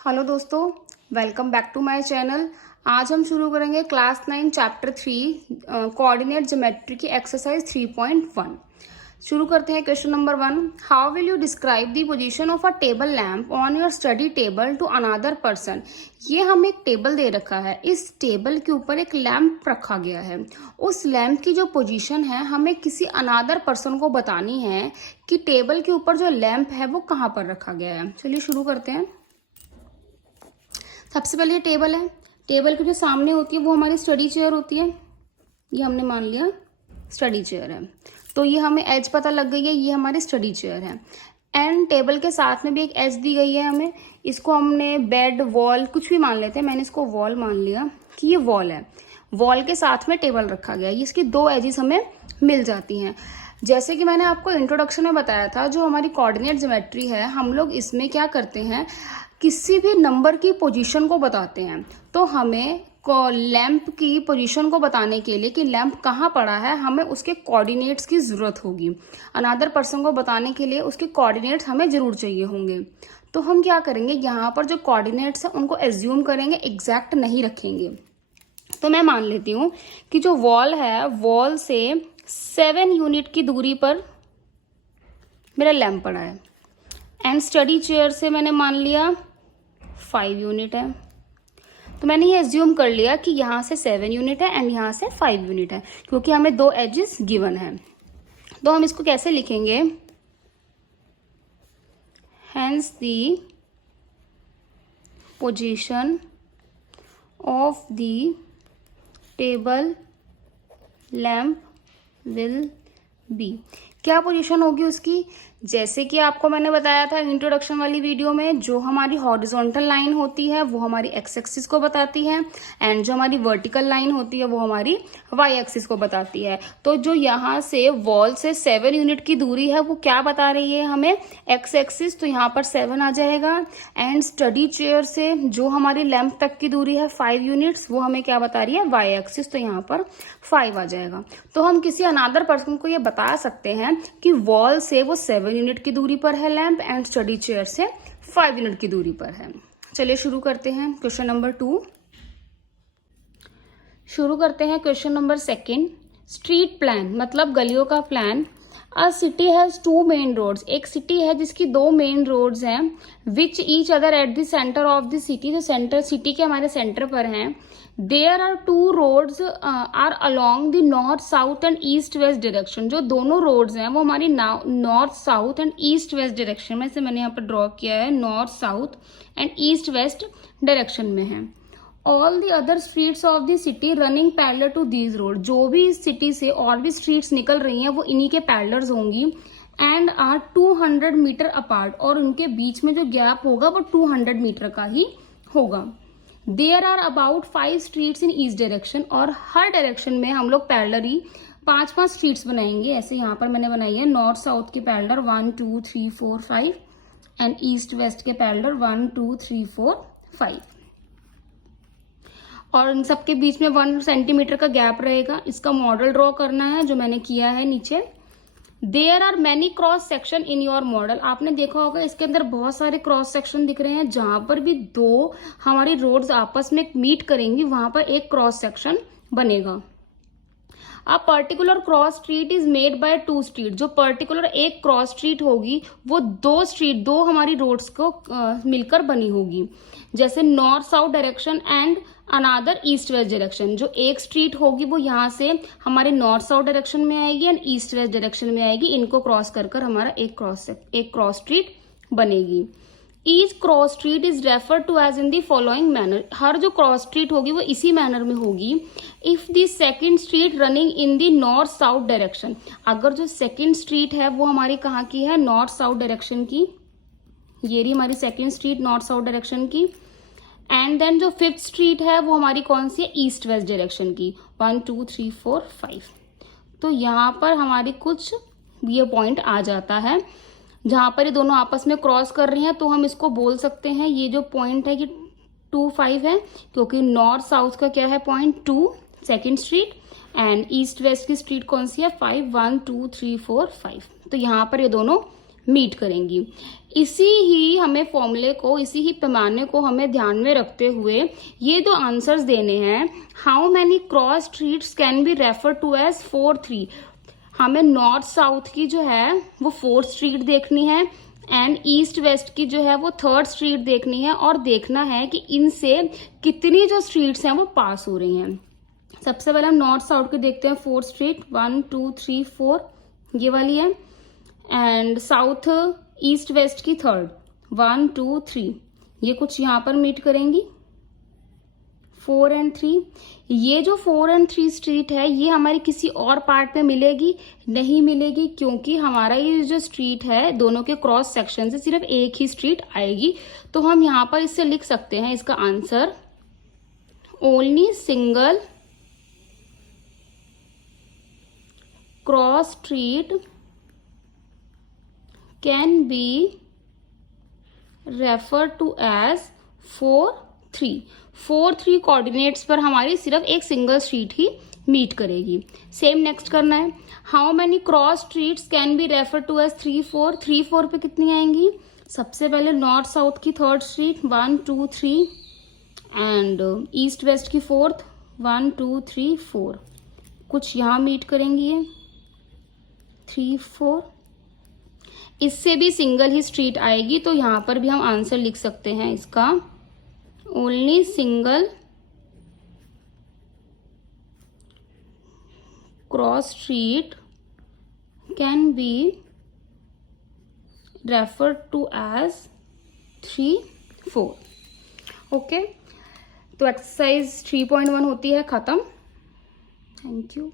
Hello दोस्तों, welcome back to my channel. आज हम शुरू करेंगे क्लास 9 चैप्टर 3 कोऑर्डिनेट ज्योमेट्री की एक्सरसाइज 3.1। शुरू करते हैं question number 1। How will you describe the position of a table lamp on your study table to another person. ये हमें एक टेबल दे रखा है, इस टेबल के ऊपर एक लैम्प रखा गया है। उस लैम्प की जो पोजीशन है हमें किसी अनदर पर्सन को बतानी है कि टेबल के ऊपर जो लैम्प है वो कहाँ पर रखा गया है। चलिए शुरू करते हैं। सबसे पहले ये टेबल है। टेबल के जो सामने होती है वो हमारी स्टडी चेयर होती है। ये हमने मान लिया स्टडी चेयर है, तो ये हमें एज पता लग गई है, ये हमारी स्टडी चेयर है। एंड टेबल के साथ में भी एक एज दी गई है हमें। इसको हमने बेड, वॉल कुछ भी मान लेते हैं। मैंने इसको वॉल मान लिया कि ये वॉल है। वॉल के साथ में टेबल रखा गया है। इसकी दो एजेस हमें मिल जाती हैं। जैसे कि मैंने आपको इंट्रोडक्शन में बताया था, जो हमारी कोऑर्डिनेट ज्योमेट्री है, हम लोग इसमें क्या करते हैं, किसी भी नंबर की पोजीशन को बताते हैं। तो हमें लैंप की पोजीशन को बताने के लिए कि लैंप कहाँ पड़ा है, हमें उसके कोऑर्डिनेट्स की जरूरत होगी। अनदर पर्सन को बताने के लिए उसके कोऑर्डिनेट्स हमें जरूर चाहिए होंगे। तो हम क्या करेंगे, यहाँ पर जो कोऑर्डिनेट्स है उनको एज्यूम करेंगे, एग्जैक्ट नहीं रखेंगे। तो मैं मान लेती हूँ कि जो वॉल है, वॉल से 7 यूनिट की दूरी पर मेरा लैंप पड़ा है। एंड स्टडी चेयर से मैंने मान लिया 5 यूनिट है। तो मैंने ये एज्यूम कर लिया कि यहाँ से 7 यूनिट है एंड यहाँ से 5 यूनिट है, क्योंकि हमें दो एजेस गिवन है। तो हम इसको कैसे लिखेंगे, hence the position of the table lamp will be. क्या पोजीशन होगी उसकी, जैसे कि आपको मैंने बताया था इंट्रोडक्शन वाली वीडियो में, जो हमारी हॉरिजॉन्टल लाइन होती है वो हमारी एक्स एक्सिस को बताती है, एंड जो हमारी वर्टिकल लाइन होती है वो हमारी वाई एक्सिस को बताती है। तो जो यहाँ से वॉल से 7 यूनिट की दूरी है वो क्या बता रही है हमें, एक्स एक्सिस। तो यहाँ पर 7 आ जाएगा। एंड स्टडी चेयर से जो हमारी लैंप तक की दूरी है 5 यूनिट्स, वो हमें क्या बता रही है, वाई एक्सिस। तो यहाँ पर 5 आ जाएगा। तो हम किसी अनदर पर्सन को ये बता सकते हैं कि वॉल से वो 7 यूनिट की दूरी पर है लैंप, एंड स्टडी चेयर से 5 यूनिट की दूरी पर है। चलिए शुरू करते हैं क्वेश्चन नंबर 2। शुरू करते हैं क्वेश्चन नंबर 2। स्ट्रीट प्लान मतलब गलियों का plan. A city has 2 main roads. एक सिटी है जिसकी 2 मेन रोड्स हैं, which each other at the centre of the city. जो सेंटर, सिटी के हमारे सेंटर पर हैं। There are 2 roads are along the north south and east west direction. जो दोनों रोड्स हैं वो हमारी north south and east west direction में से मैंने यहाँ पर ड्रॉ किया है, north south and east west direction में है। All the other streets of the city running parallel to these road. जो भी इस सिटी से और भी स्ट्रीट्स निकल रही हैं वो इन्हीं के पैरेलल्स होंगी। एंड आर 200 मीटर अपार्ट, और उनके बीच में जो गैप होगा वो 200 मीटर का ही होगा। There are about 5 streets in east direction, और हर डायरेक्शन में हम लोग पैरेलली 5-5 स्ट्रीट्स बनाएंगे। ऐसे यहाँ पर मैंने बनाई है नॉर्थ साउथ के पैरेलल 1 2 3 4 5, एंड ईस्ट वेस्ट के पैरेलल 1 2 3 4 5, और इन सबके बीच में 1 सेंटीमीटर का गैप रहेगा। इसका मॉडल ड्रॉ करना है जो मैंने किया है नीचे। There are many cross section in your model. आपने देखा होगा इसके अंदर बहुत सारे क्रॉस सेक्शन दिख रहे हैं। जहां पर भी 2 हमारी रोड्स आपस में मीट करेंगी वहां पर एक क्रॉस सेक्शन बनेगा। A particular cross street is made by 2 street. जो पर्टिकुलर एक क्रॉस स्ट्रीट होगी वो 2 हमारी रोड्स को मिलकर बनी होगी। जैसे north south direction and another east west direction. जो एक स्ट्रीट होगी वो यहाँ से हमारे नॉर्थ साउथ डायरेक्शन में आएगी एंड ईस्ट वेस्ट डायरेक्शन में आएगी। इनको क्रॉस कर हमारा एक क्रॉस स्ट्रीट बनेगी। Each cross street is refer to as in the following manner. हर जो क्रॉस स्ट्रीट होगी वो इसी मैनर में होगी। If the second street running in the north south direction, अगर जो सेकेंड स्ट्रीट है वो हमारी कहाँ की है, नॉर्थ साउथ डायरेक्शन की। ये रही हमारी second street north south direction की। एंड देन जो 5th स्ट्रीट है वो हमारी कौन सी है, ईस्ट वेस्ट डायरेक्शन की। 1 2 3 4 5। तो यहाँ पर हमारी कुछ ये पॉइंट आ जाता है जहां पर ये दोनों आपस में क्रॉस कर रही हैं। तो हम इसको बोल सकते हैं ये जो पॉइंट है कि 2 5 है, क्योंकि नॉर्थ साउथ का क्या है point 2 second street, and east waste की स्ट्रीट कौन सी है 5 1 2 3 4 5। तो यहाँ पर ये दोनों मीट करेंगी। इसी ही हमें फॉर्मूले को, इसी ही पैमाने को हमें ध्यान में रखते हुए ये दो आंसर्स देने हैं। How many cross streets can be refer to as 4-3। हमें नॉर्थ साउथ की जो है वो 4th स्ट्रीट देखनी है एंड ईस्ट वेस्ट की जो है वो 3rd स्ट्रीट देखनी है, और देखना है कि इनसे कितनी जो स्ट्रीट्स हैं वो पास हो रही हैं। सबसे पहले हम नॉर्थ साउथ के देखते हैं। 4th स्ट्रीट 1 2 3 4 ये वाली है, एंड साउथ ईस्ट वेस्ट की 3rd 1 2 3 ये कुछ यहाँ पर मीट करेंगी 4 and 3। ये जो 4 and 3 स्ट्रीट है ये हमारी किसी और पार्ट पे मिलेगी नहीं मिलेगी, क्योंकि हमारा ये जो स्ट्रीट है दोनों के क्रॉस सेक्शन से सिर्फ एक ही स्ट्रीट आएगी। तो हम यहाँ पर इससे लिख सकते हैं इसका answer, only single cross street can be referred to as 4-3। 4-3 coordinates पर हमारी सिर्फ एक सिंगल स्ट्रीट ही मीट करेगी। सेम नेक्स्ट करना है, how many cross streets can be refer to as 3-4। 3-4 पे कितनी आएंगी? सबसे पहले नॉर्थ साउथ की 3rd street 1 2 3 and east waste की 4th 1 2 3 4 कुछ यहाँ मीट करेंगी ये 3-4। इससे भी सिंगल ही स्ट्रीट आएगी, तो यहाँ पर भी हम आंसर लिख सकते हैं इसका, only single cross street can be refer to as 3-4। Okay, तो एक्सरसाइज 3.1 होती है खत्म। Thank you.